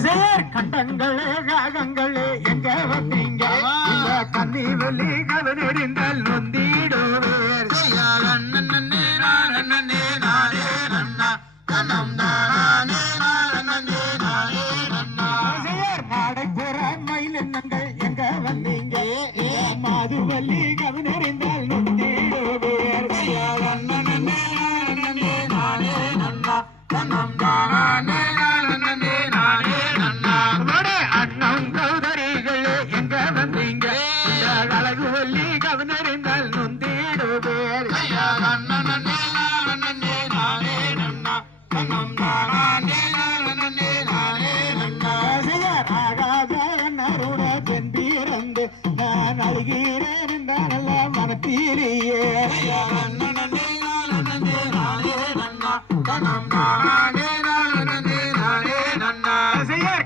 கண்டங்களே காகங்களே எங்க வந்தீங்க? கண்ணி வெள்ளி கவனெறிந்தால் நொந்திடுவேர் நாடைப்புற மயிலினங்கள் எங்க வந்தீங்க? மாதுவல்லி கவனெறிந்தால் நொந்திடுவேர் நம்முடைய அழுகிறேன் என்றால் மனத்திலேயே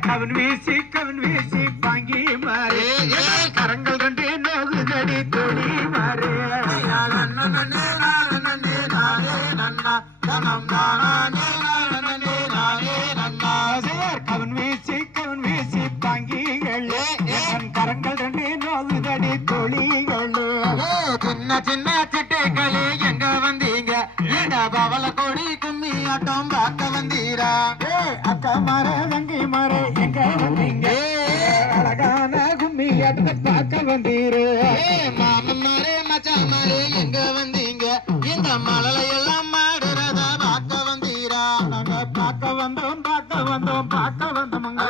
கவன் வீசி கவன் வீசி பாங்கி மாறே கரங்கள் ரெண்டு நோகுதடி தொடி மாறே கவன் வீசி கவன் வீசி பாங்கிகள் என் கரங்கள் ரெண்டு நோகுதடி தொழிகளே சின்ன சின்ன சிட்டைகளே எங்க வந்தீங்க இந்த பவள கொடி கும்மி ஆட்டம் பார்க்க வந்தீரா அக்கா மாற தங்கி மாற எங்க வந்தீங்க அழகான கும்மி பார்க்க மாமன் மாரே மச்சான் மாரே எங்க வந்தீங்க? இந்த மழலை வந்தோம் பார்க்க வந்தோமுங்க.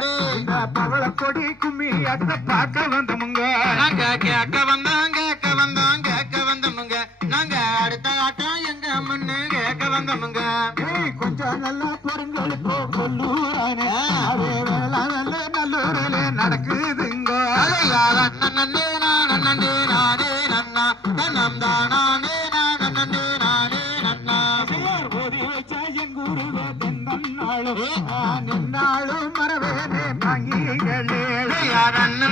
பவள கொடி கும்மி எடுத்து பார்க்க வந்தோமுங்க. நாங்க கேட்க வந்தோம் கேட்க வந்தோம் கேட்க வந்தோமுங்க. நாங்க அடுத்த ஆட்டம் எங்க மண்ணு கேட்க வந்தோமுங்க. கொஞ்சம் நல்லா பொருங்கள் கொல்லூரானே. நல்ல நல்லூரில் நடக்குதுங்க. நன்னே நானே நானே நன்னா. தானானே என் குருவே தென்னாளும் நின்னாளும் மரவேனே பங்கிகளே. யாரன்னு